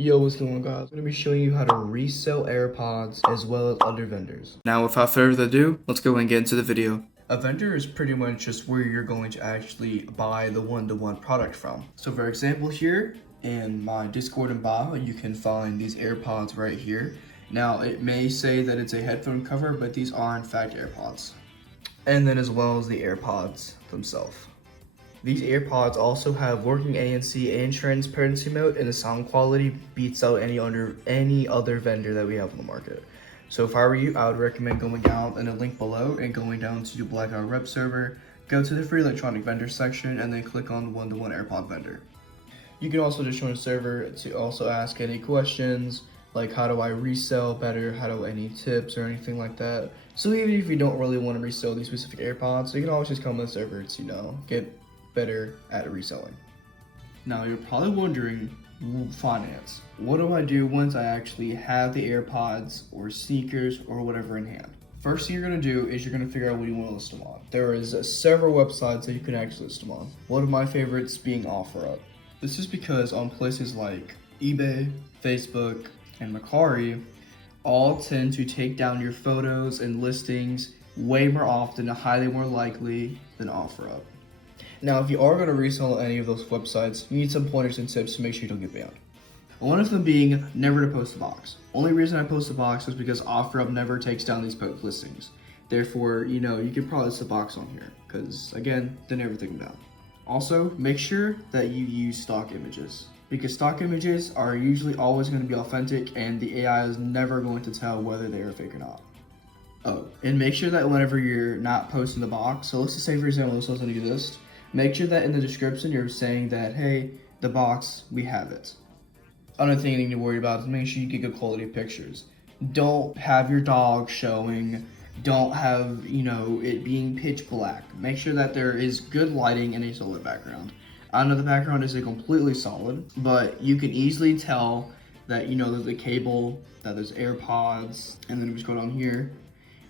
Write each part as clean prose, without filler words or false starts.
Yo, what's going on, guys? I'm going to be showing you how to resell AirPods as well as other vendors. Now, without further ado, let's go and get into the video. A vendor is pretty much just where you're going to actually buy the one-to-one product from. So for example here, in my Discord and bio, you can find these AirPods right here. Now, it may say that it's a headphone cover, but these are in fact AirPods. And then as well as the AirPods themselves. These AirPods also have working ANC and transparency mode, and the sound quality beats out any other vendor that we have on the market. So if I were you, I would recommend going down in a link below and going down to Blackout Rep server, go to the free electronic vendor section, and then click on the one-to-one AirPod vendor. You can also just join a server to also ask any questions, like how do I resell better, how do any tips or anything like that. So even if you don't really want to resell these specific AirPods, you can always just come to the server to, get better at reselling. Now you're probably wondering, finance. What do I do once I actually have the AirPods or sneakers or whatever in hand? First thing you're going to do is you're going to figure out what you want to list them on. There is several websites that you can actually list them on. One of my favorites being OfferUp. This is because on places like eBay, Facebook, and Mercari, all tend to take down your photos and listings way more often and highly more likely than OfferUp. Now, if you are going to resell on any of those websites, you need some pointers and tips to make sure you don't get banned. One of them being never to post a box. Only reason I post a box is because OfferUp never takes down these post listings. Therefore, you can probably list a box on here because, again, they never take them down. Also, make sure that you use stock images because stock images are usually always going to be authentic and the AI is never going to tell whether they are fake or not. Oh, and make sure that whenever you're not posting the box, so let's just say, for example, this doesn't exist. Make sure that in the description you're saying that, hey, the box, we have it. Another thing you need to worry about is make sure you get good quality pictures. Don't have your dog showing. Don't have, it being pitch black. Make sure that there is good lighting and a solid background. I know the background isn't completely solid, but you can easily tell that, there's a cable, that there's AirPods, and then we just go down here.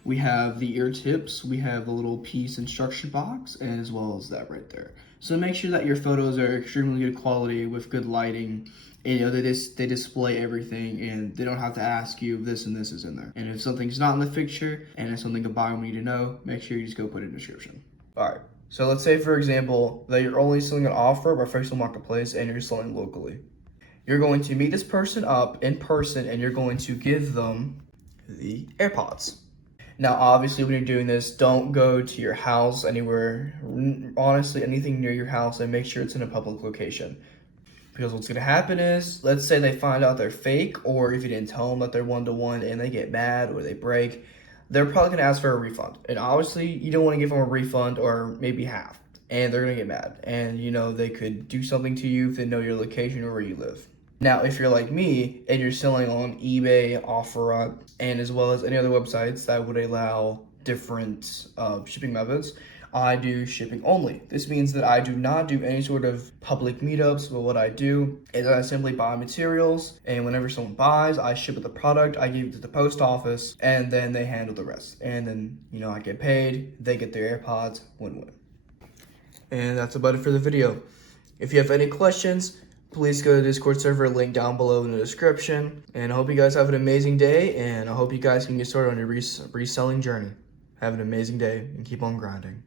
We have the ear tips, we have a little piece instruction box, and as well as that right there. So make sure that your photos are extremely good quality with good lighting, and they display everything, and they don't have to ask you if this and this is in there. And if something's not in the picture, and it's something a buyer will need to know, make sure you just go put it in the description. Alright, so let's say for example, that you're only selling an offer by Facebook Marketplace, and you're selling locally. You're going to meet this person up in person, and you're going to give them the AirPods. Now, obviously, when you're doing this, don't go to your house anywhere, honestly, anything near your house, and make sure it's in a public location. Because what's going to happen is, let's say they find out they're fake, or if you didn't tell them that they're one-to-one and they get mad or they break, they're probably going to ask for a refund. And obviously, you don't want to give them a refund or maybe half, and they're going to get mad. And, they could do something to you if they know your location or where you live. Now, if you're like me and you're selling on eBay, OfferUp, and as well as any other websites that would allow different shipping methods, I do shipping only. This means that I do not do any sort of public meetups, but what I do is I simply buy materials, and whenever someone buys, I ship it the product, I give it to the post office, and then they handle the rest. And then, I get paid, they get their AirPods, win-win. And that's about it for the video. If you have any questions, please go to the Discord server, link down below in the description. And I hope you guys have an amazing day, and I hope you guys can get started on your reselling journey. Have an amazing day, and keep on grinding.